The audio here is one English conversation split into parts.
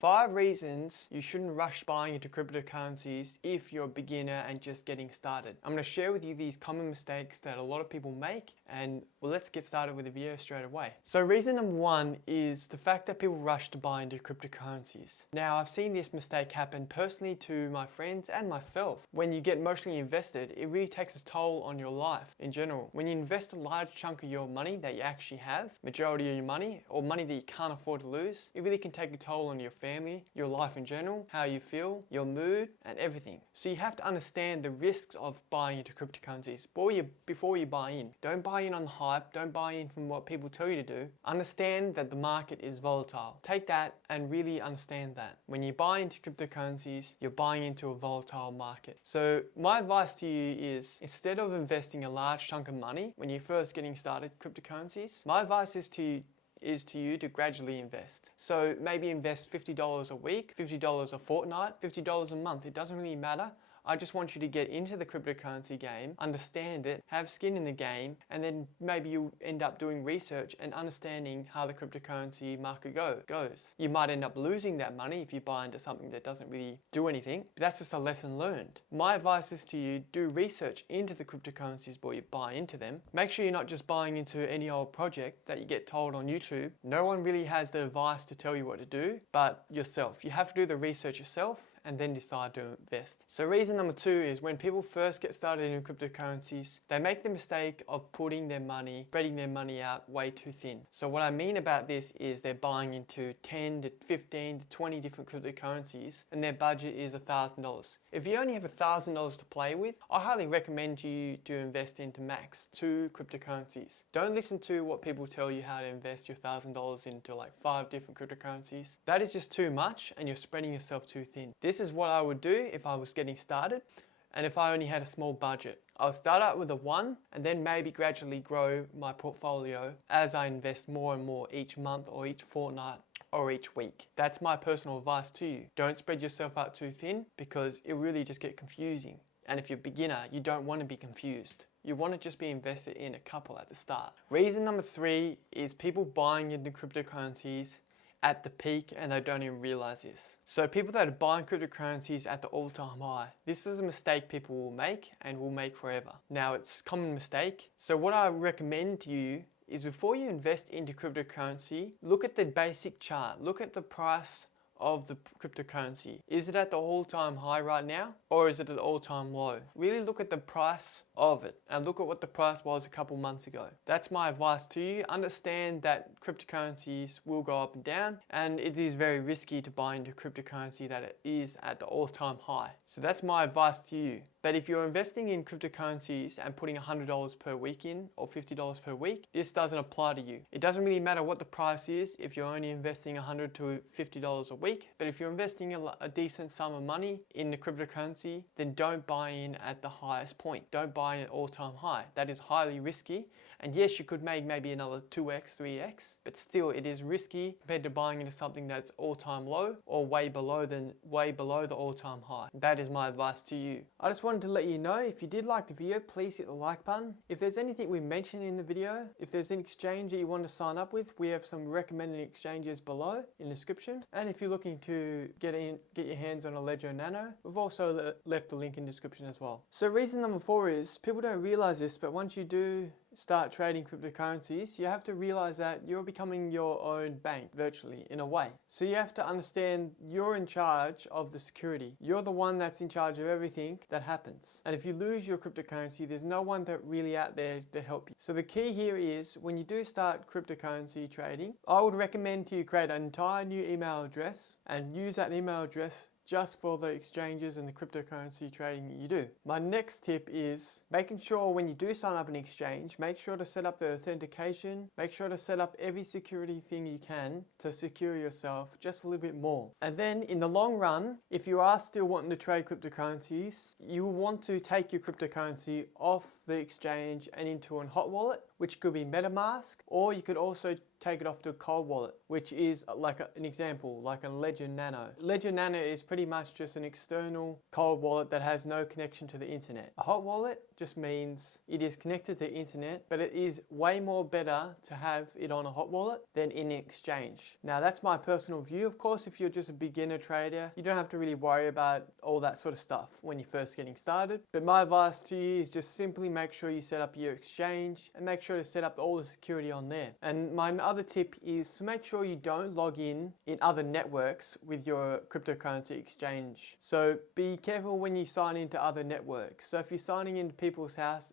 5 reasons you shouldn't rush buying into cryptocurrencies if you're a beginner and just getting started. I'm going to share with you these common mistakes that a lot of people make, and well, let's get started with the video straight away. So reason number 1 is the fact that people rush to buy into cryptocurrencies. Now, I've seen this mistake happen personally to my friends and myself. When you get emotionally invested, it really takes a toll on your life in general. When you invest a large chunk of your money that you actually have, majority of your money, or money that you can't afford to lose, it really can take a toll on your family, your life in general, how you feel, your mood, and everything. So you have to understand the risks of buying into cryptocurrencies before you buy in. Don't buy in on the hype, don't buy in from what people tell you to do. Understand that the market is volatile. Take that and really understand that. When you buy into cryptocurrencies, you're buying into a volatile market. So my advice to you is, instead of investing a large chunk of money when you're first getting started cryptocurrencies, my advice is to you to gradually invest. So maybe invest $50 a week, $50 a fortnight, $50 a month. It doesn't really matter. I just want you to get into the cryptocurrency game, understand it, have skin in the game, and then maybe you'll end up doing research and understanding how the cryptocurrency market goes. You might end up losing that money if you buy into something that doesn't really do anything, but that's just a lesson learned. My advice is to you, do research into the cryptocurrencies before you buy into them. Make sure you're not just buying into any old project that you get told on YouTube. No one really has the advice to tell you what to do, but yourself. You have to do the research yourself and then decide to invest. So reason number 2 is, when people first get started in cryptocurrencies, they make the mistake of spreading their money out way too thin. So what I mean about this is they're buying into 10 to 15 to 20 different cryptocurrencies and their budget is $1,000. If you only have $1,000 to play with, I highly recommend you to invest into max 2 cryptocurrencies. Don't listen to what people tell you how to invest your $1,000 into like 5 different cryptocurrencies. That is just too much and you're spreading yourself too thin. This is what I would do if I was getting started and if I only had a small budget. I'll start out with a 1 and then maybe gradually grow my portfolio as I invest more and more each month or each fortnight or each week. That's my personal advice to you. Don't spread yourself out too thin because it really just get confusing. And if you're a beginner, you don't want to be confused. You want to just be invested in a couple at the start. Reason number 3 is people buying into cryptocurrencies at the peak and they don't even realize this. So people that are buying cryptocurrencies at the all-time high, this is a mistake people will make and will make forever. Now, it's a common mistake. So what I recommend to you is, before you invest into cryptocurrency, look at the basic chart. Look at the price of the cryptocurrency. Is it at the all-time high right now, or is it at the all-time low? Really look at the price of it and look at what the price was a couple months ago. That's my advice to you. Understand that cryptocurrencies will go up and down, and it is very risky to buy into cryptocurrency that it is at the all-time high. So that's my advice to you. But if you're investing in cryptocurrencies and putting $100 per week in, or $50 per week, this doesn't apply to you. It doesn't really matter what the price is if you're only investing $100 to $50 a week. But if you're investing a decent sum of money in the cryptocurrency, then don't buy in at the highest point. Don't buy in at all-time high. That is highly risky. And yes, you could make maybe another 2x, 3x, but still it is risky compared to buying into something that's all-time low or way below the all-time high. That is my advice to you. I just wanted to let you know, if you did like the video, please hit the like button. If there's anything we mentioned in the video, if there's an exchange that you want to sign up with, we have some recommended exchanges below in the description. And if you're looking to get your hands on a Ledger Nano, we've also left the link in the description as well. So reason number 4 is, people don't realize this, but once you do start trading cryptocurrencies, you have to realize that you're becoming your own bank virtually, in a way. So you have to understand you're in charge of the security. You're the one that's in charge of everything that happens. And if you lose your cryptocurrency, there's no one that really out there to help you. So the key here is, when you do start cryptocurrency trading, I would recommend to you create an entire new email address and use that email address just for the exchanges and the cryptocurrency trading that you do. My next tip is making sure when you do sign up an exchange, make sure to set up the authentication, make sure to set up every security thing you can to secure yourself just a little bit more. And then in the long run, if you are still wanting to trade cryptocurrencies, you will want to take your cryptocurrency off the exchange and into a hot wallet, which could be MetaMask, or you could also take it off to a cold wallet, which is like an example, like a Ledger Nano. Ledger Nano is pretty much just an external cold wallet that has no connection to the internet. A hot wallet just means it is connected to the internet, but it is way more better to have it on a hot wallet than in an exchange. Now that's my personal view. Of course, if you're just a beginner trader, you don't have to really worry about all that sort of stuff when you're first getting started. But my advice to you is just simply make sure you set up your exchange and make sure to set up all the security on there. And my other tip is to make sure you don't log in other networks with your cryptocurrency exchange. So be careful when you sign into other networks. So if you're signing into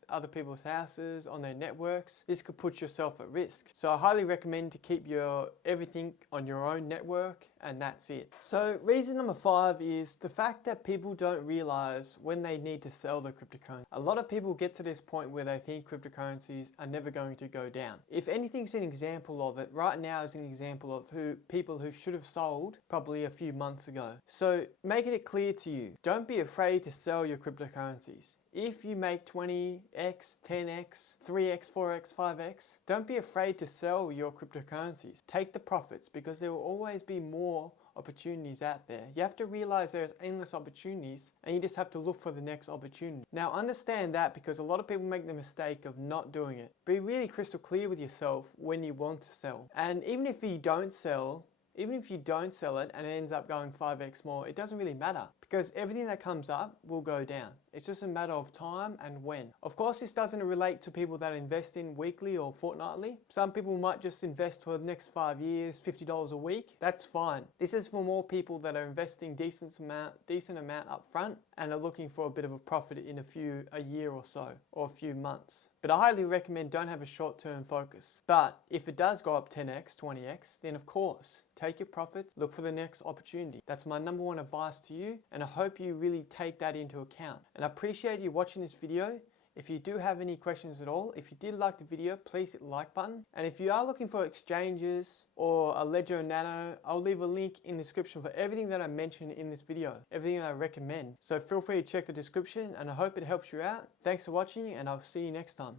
other people's houses on their networks, this could put yourself at risk. So I highly recommend to keep your everything on your own network, and that's it. So reason number 5 is the fact that people don't realize when they need to sell their cryptocurrency. A lot of people get to this point where they think cryptocurrencies are never going to go down. If anything's an example of it, right now is an example of people who should have sold probably a few months ago. So making it clear to you, don't be afraid to sell your cryptocurrencies. If you make 20x, 10x, 3x, 4x, 5x, don't be afraid to sell your cryptocurrencies. Take the profits, because there will always be more opportunities out there. You have to realize there's endless opportunities, and you just have to look for the next opportunity. Now understand that, because a lot of people make the mistake of not doing it. Be really crystal clear with yourself when you want to sell. And even if you don't sell it and it ends up going 5x more, it doesn't really matter, because everything that comes up will go down. It's just a matter of time and when. Of course, this doesn't relate to people that invest in weekly or fortnightly. Some people might just invest for the next 5 years, $50 a week. That's fine. This is for more people that are investing decent amount up front and are looking for a bit of a profit in a year or so, or a few months. But I highly recommend don't have a short-term focus. But if it does go up 10x, 20x, then of course, take your profits, look for the next opportunity. That's my number 1 advice to you, and I hope you really take that into account. And I appreciate you watching this video. If you do have any questions at all, if you did like the video, please hit the like button. And if you are looking for exchanges or a Ledger Nano, I'll leave a link in the description for everything that I mentioned in this video, everything that I recommend. So feel free to check the description, and I hope it helps you out. Thanks for watching, and I'll see you next time.